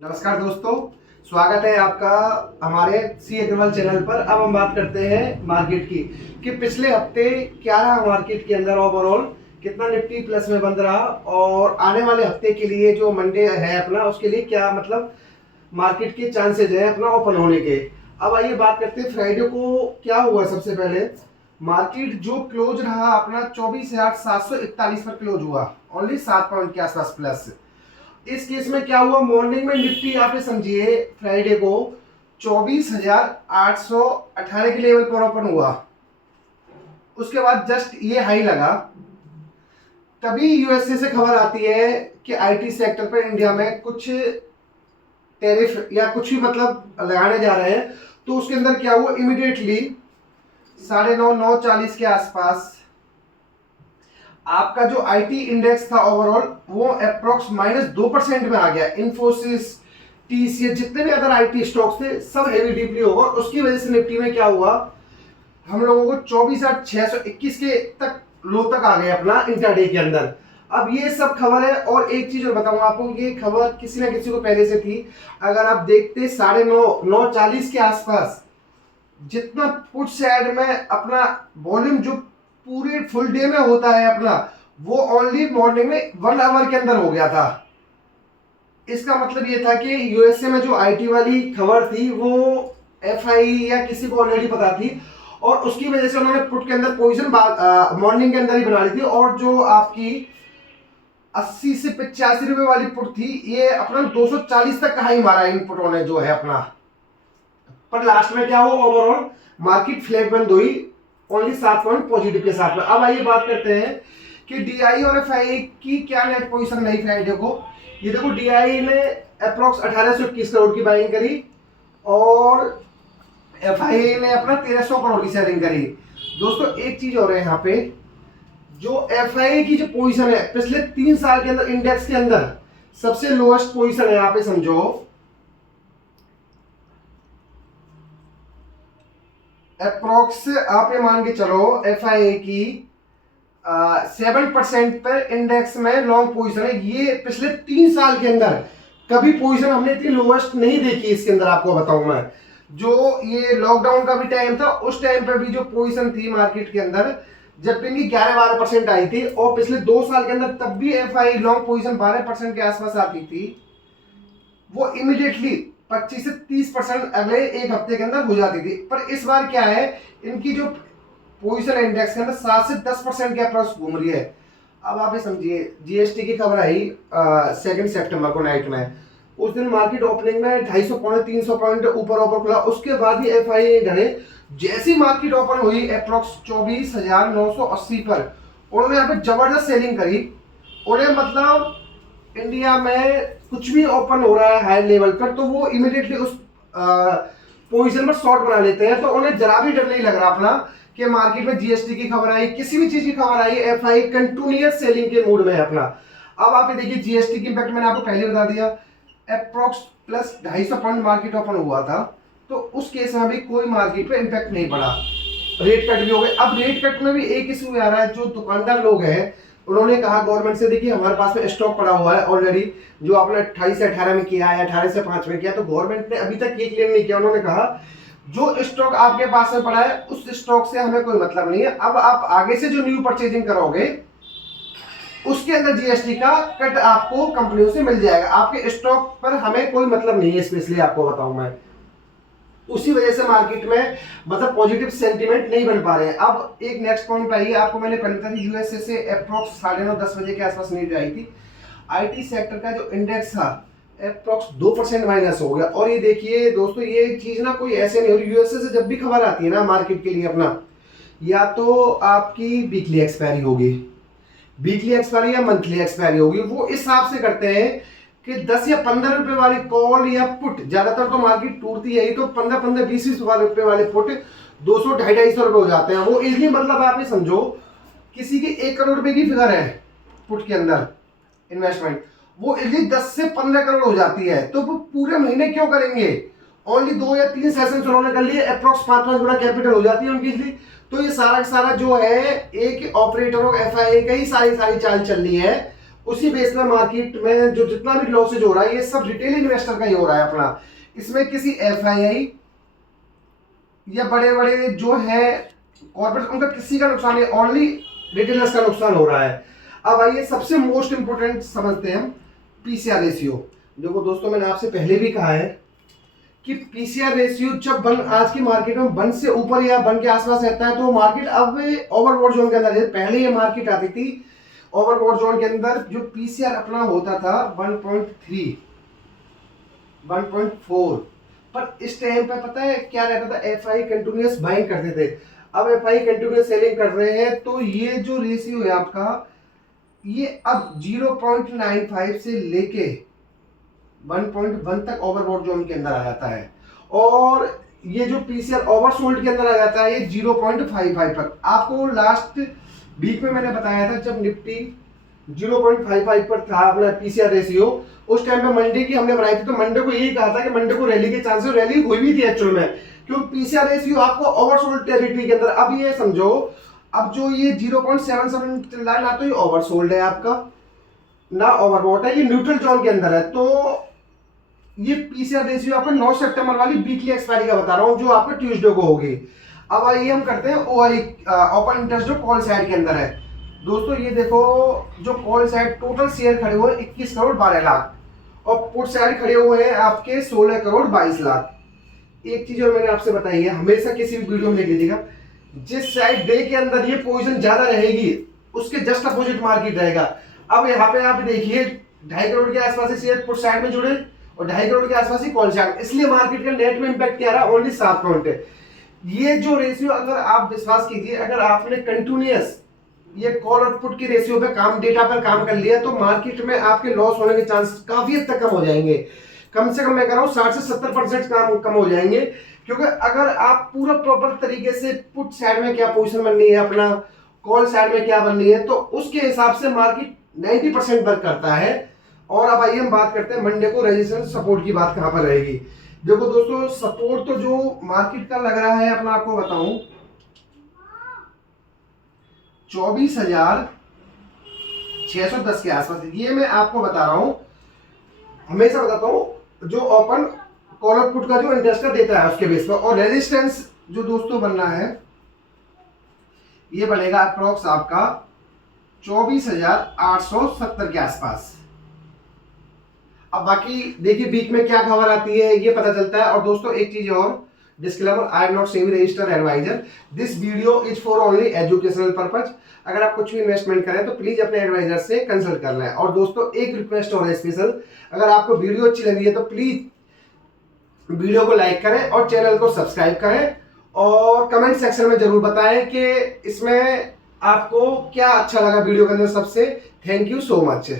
नमस्कार दोस्तों, स्वागत है आपका हमारे सी अग्रवाल चैनल पर। अब हम बात करते हैं मार्केट की कि पिछले हफ्ते क्या रहा मार्केट के अंदर ओवरऑल, कितना निफ्टी प्लस में बंद रहा और आने वाले हफ्ते के लिए जो मंडे है अपना उसके लिए क्या मतलब मार्केट के चांसेज है अपना ओपन होने के। अब आइए बात करते हैं फ्राइडे को क्या हुआ। सबसे पहले मार्केट जो क्लोज रहा अपना 24,741 पर क्लोज हुआ, ओनली 7 पॉइंट के आसपास प्लस। इस केस में क्या हुआ, मॉर्निंग में निफ्टी आप समझिए फ्राइडे को 24,818 के लेवल पर ओपन हुआ। उसके बाद जस्ट ये हाई लगा, तभी यूएसए से खबर आती है कि आईटी सेक्टर पर इंडिया में कुछ टैरिफ या कुछ भी मतलब लगाने जा रहे हैं। तो उसके अंदर क्या हुआ, इमीडिएटली 9:30 9:40 के आसपास आपका जो आईटी इंडेक्स था ओवरऑल वो अप्रोक्स -2% में आ गया। इन्फोसिस, टीसीएस, जितने भी अदर आईटी स्टॉक्स थे सब हेवी डीपली होगा। उसकी वजह से निफ्टी में क्या हुआ, हम लोगों को 24,621 के तक लो तक आ गए अपना इंट्राडे के अंदर। अब ये सब खबर है। और एक चीज और बताऊंगा आपको, ये खबर किसी ना किसी को पहले से थी। अगर आप देखते 9:30 9:40 के आसपास जितना पुट साइड में अपना वॉल्यूम जो पूरे फुल डे में होता है अपना, वो ओनली मॉर्निंग में 1 आवर के अंदर हो गया था। इसका मतलब ये था कि यूएसए में जो आईटी वाली खबर थी वो एफआई या किसी को ऑलरेडी पता थी और उसकी वजह से उन्होंने पुट के अंदर पोजीशन मॉर्निंग के अंदर ही बना ली थी। और जो आपकी 80 से 85 रुपए वाली पुट थी, ये अपना 240 तक का ही मारा इन पुटों ने जो है अपना। पर लास्ट में क्या हुआ, ओवरऑल मार्केट फ्लैट बंद हुई ओनली 7 पॉइंट पॉजिटिव के साथ में। अब आइए बात करते हैं कि डीआई और एफआई की क्या नेट पोजीशन रही फ्राइडे को। ये देखो, डीआई ने अप्रोक्स 1821 करोड़ की बाइंग करी और एफआई ने अपना 1300 करोड़ की सेलिंग करी। दोस्तों एक चीज और है यहाँ पे, जो एफआई की जो पोजीशन है पिछले 3 साल के अंदर इंडेक्स के अंदर सबसे लोएस्ट पोजीशन है। यहाँ पे समझो अप्रोक्स आप ये मान के चलो एफआईए की 7% पर इंडेक्स में लॉन्ग पोजीशन है। ये पिछले 3 साल के अंदर कभी पोजीशन हमने इतनी लोएस्ट नहीं देखी। इसके अंदर आपको बताऊं मैं, जो ये लॉकडाउन का भी टाइम था उस टाइम पर भी जो पोजीशन थी मार्केट के अंदर, जब इनकी 11-12% आई थी और पिछले 2 साल के अंदर तब भी एफआई लॉन्ग पोजीशन 12% के आसपास आती थी, वो इमीडिएटली 25 से 30% अगले एक हफ्ते के अंदर हो जाती थी। पर इस बार क्या है, इनकी जो पोजीशन इंडेक्स के अंदर 7 से 10% के अप्रॉक्स घूम रही है। अब आप ये समझिए, जीएसटी की खबर आई 2 सितंबर को नाइट में। उस दिन मार्केट ओपनिंग में 250 पॉइंट 300 पॉइंट ऊपर ऊपर खुला। उसके बाद ही एफआईए घने जैसी मार्केट ओपन हुई अप्रॉक्स 24,980 पर उन्होंने यहाँ पे जबरदस्त सेलिंग करी। उन्हें मतलब इंडिया में कुछ भी ओपन हो रहा है हाई लेवल पर तो वो इमीडिएटली उस पोजीशन पर शॉर्ट बना लेते हैं। तो उन्हें जरा भी डर नहीं लग रहा अपना कि मार्केट में जीएसटी की खबर आई, किसी भी चीज की खबर आई, एफआई कंटिन्यूअस सेलिंग के मूड में है अपना। अब आप ये देखिए, जीएसटी की इंपैक्ट मैंने आपको पहले बता दिया, approx plus 250 point market open हुआ था। तो उस केस में भी कोई मार्केट पे इंपैक्ट नहीं पड़ा। रेट कट भी हो गए। अब रेट कट में भी एक इशू आ रहा है, जो दुकानदार लोग हैं उन्होंने कहा गवर्नमेंट से, देखिए हमारे पास में स्टॉक पड़ा हुआ है ऑलरेडी, जो आपने 28 से 18 में किया है, 18 से 5 में किया, तो गवर्नमेंट ने अभी तक ये क्लेम नहीं किया। उन्होंने कहा जो स्टॉक आपके पास में पड़ा है उस स्टॉक से हमें कोई मतलब नहीं है। अब आप आगे से जो न्यू परचेजिंग करोगे उसके अंदर जीएसटी का कट आपको कंपनियों से मिल जाएगा। आपके स्टॉक पर हमें कोई मतलब नहीं है, स्पेशली आपको बताऊं मैं। उसी वजह से मार्केट में मतलब पॉजिटिव सेंटीमेंट नहीं बन पा रहे हैं। अब एक नेक्स्ट पॉइंट आई, आपको मैंने पहले बताया यूएसए से अप्रोक्स 9:30 बजे के आसपास न्यूज आई थी। आईटी सेक्टर का जो इंडेक्स था अप्रोक्स 2% माइनस हो गया। और ये देखिए दोस्तों, ये चीज ना कोई ऐसे नहीं हो रही। यूएसए से जब भी खबर आती है ना मार्केट के लिए अपना, या तो आपकी वीकली एक्सपायरी होगी, वीकली एक्सपायरी या मंथली एक्सपायरी होगी, वो इस हिसाब से करते हैं कि 10 या 15 रुपए वाली कॉल या पुट, ज्यादातर तो मार्केट टूटती है ही, तो 15-20 रुपए वाले पुट 200-250 रुपए हो जाते हैं। वो इजली मतलब आप ये समझो किसी की 1 करोड़ रुपए की फिगर है पुट के अंदर इन्वेस्टमेंट, वो इजली 10 से 15 करोड़ हो जाती है। तो वो पूरे महीने क्यों करेंगे, ओनली 2 या 3 सेशन उन्होंने कर लिए, अप्रोक्स 5-5 गुना कैपिटल हो जाती है उनकी इजली। तो ये सारा का सारा जो है एक ऑपरेटर ऑफ एफआईए का ही सारी चाल चल रही है उसी बेस में मार्केट में जो जितना भी लॉसेज हो रहा है ये सब रिटेल इन्वेस्टर का ही हो रहा है अपना। इसमें किसी एफआईआई या बड़े बड़े जो है कॉर्पोरेट उनका किसी का नुकसान नहीं, ओनली रिटेलर्स का नुकसान हो रहा है। अब आइए सबसे मोस्ट इंपोर्टेंट समझते हैं हम पीसीआर रेशियो। देखो दोस्तों मैंने आपसे पहले भी कहा है कि पीसीआर रेशियो जब आज की मार्केट में 1 से ऊपर या 1 के आसपास रहता है तो मार्केट अब ओवरबॉट जोन के अंदर है। पहले ये मार्केट आती थी ओवरबॉट जोन के अंदर जो पीसीआर अपना होता था 1.3 1.4, पर इस टाइम पे पता है क्या रहता था, एफआई कंटिन्यूअस बाइंग करते थे। अब एफआई कंटिन्यूअस सेलिंग कर रहे हैं तो ये जो रेशियो है आपका ये अब 0.95 से लेके 1.1 तक ओवरबॉट जोन के अंदर आ जाता है, और ये जो पीसीआर ओवरसोल्ड के अंदर आ जाता है ये 0.55 पर। आपको लास्ट वीक में मैंने बताया था जब निफ्टी 0.55 पर था अपना पीसीआर रेशियो, उस टाइम पे मंडे की हमने बनाई थी तो मंडे को यही कहा था कि मंडे को रैली के चांसेस, रैली हुई भी थी एक्चुअल में, क्योंकि पीसीआर रेशियो आपको ओवरसोल्ड टेरिटरी के अंदर। अब ये समझो अब जो ये 0.77 चल रहा है ना तो ये ओवरसोल्ड है आपका ना ओवरबॉट है, ये न्यूट्रल जोन के अंदर है। तो ये पीसीआर रेशियो आपको 9 सितंबर वाली वीकली एक्सपायरी का बता रहा हूं जो आपको ट्यूसडे को होगी। अब आइए हम करते हैं ओआई ओपन इंटरेस्ट जो कॉल साइड के अंदर है। दोस्तों ये देखो जो कॉल साइड टोटल शेयर खड़े हुए 21 करोड़ 12 लाख और पुट साइड खड़े हुए हैं आपके 16 करोड़ 22 लाख। एक चीज और मैंने आपसे बताई है, हमेशा किसी भी वीडियो में देख लीजिएगा, जिस साइड डे के अंदर ये पोजीशन ज्यादा रहेगी उसके जस्ट अपोजिट मार्केट रहेगा। अब यहाँ पे आप देखिए 2.5 करोड़ के आसपास ही शेयर पुट साइड में जुड़े और 2.5 करोड़ के आसपास ही कॉल साइड, इसलिए मार्केट का नेट में इंपैक्ट क्या रहा, ओनली 7 पॉइंट है। ये जो रेशियो अगर आप विश्वास कीजिए, अगर आपने कंटिन्यूअस ये कॉल और पुट की रेशियो पे काम, डेटा पर काम कर लिया तो मार्केट में आपके लॉस होने के चांस काफी हद तक कम हो जाएंगे। कम से कम मैं कह रहा हूँ 60 से 70% कम हो जाएंगे, क्योंकि अगर आप पूरा प्रॉपर तरीके से पुट साइड में क्या पोजीशन बननी है, अपना कॉल साइड में क्या बननी है, तो उसके हिसाब से मार्केट 90% वर्क करता है। और अब आइए हम बात करते हैं मंडे को रेजिस्टेंस सपोर्ट की बात कहां पर रहेगी। देखो दोस्तों सपोर्ट तो जो मार्केट का लग रहा है अपना आपको बताऊं 24,610 के आसपास, ये मैं आपको बता रहा हूं, हमेशा बताता हूं जो ओपन कॉल और पुट का जो इंटरेस्ट का देता है उसके बेस पर। और रेजिस्टेंस जो दोस्तों बनना है ये बनेगा अप्रोक्स आपका 24,870 के आसपास। अब बाकी देखिए वीक में क्या खबर आती है ये पता चलता है। और दोस्तों एक चीज और, disclaimer, I am not SEBI registered advisor, this video is for only educational purpose. अगर आप कुछ भी इन्वेस्टमेंट करें तो प्लीज अपने एडवाइजर से कंसल्ट कर लें। और दोस्तों एक रिक्वेस्ट और है स्पेशल, अगर आपको वीडियो अच्छी लगी है तो प्लीज वीडियो को लाइक करें और चैनल को सब्सक्राइब करें और कमेंट सेक्शन में जरूर बताएं कि इसमें आपको क्या अच्छा लगा वीडियो के अंदर सबसे। Thank you so much.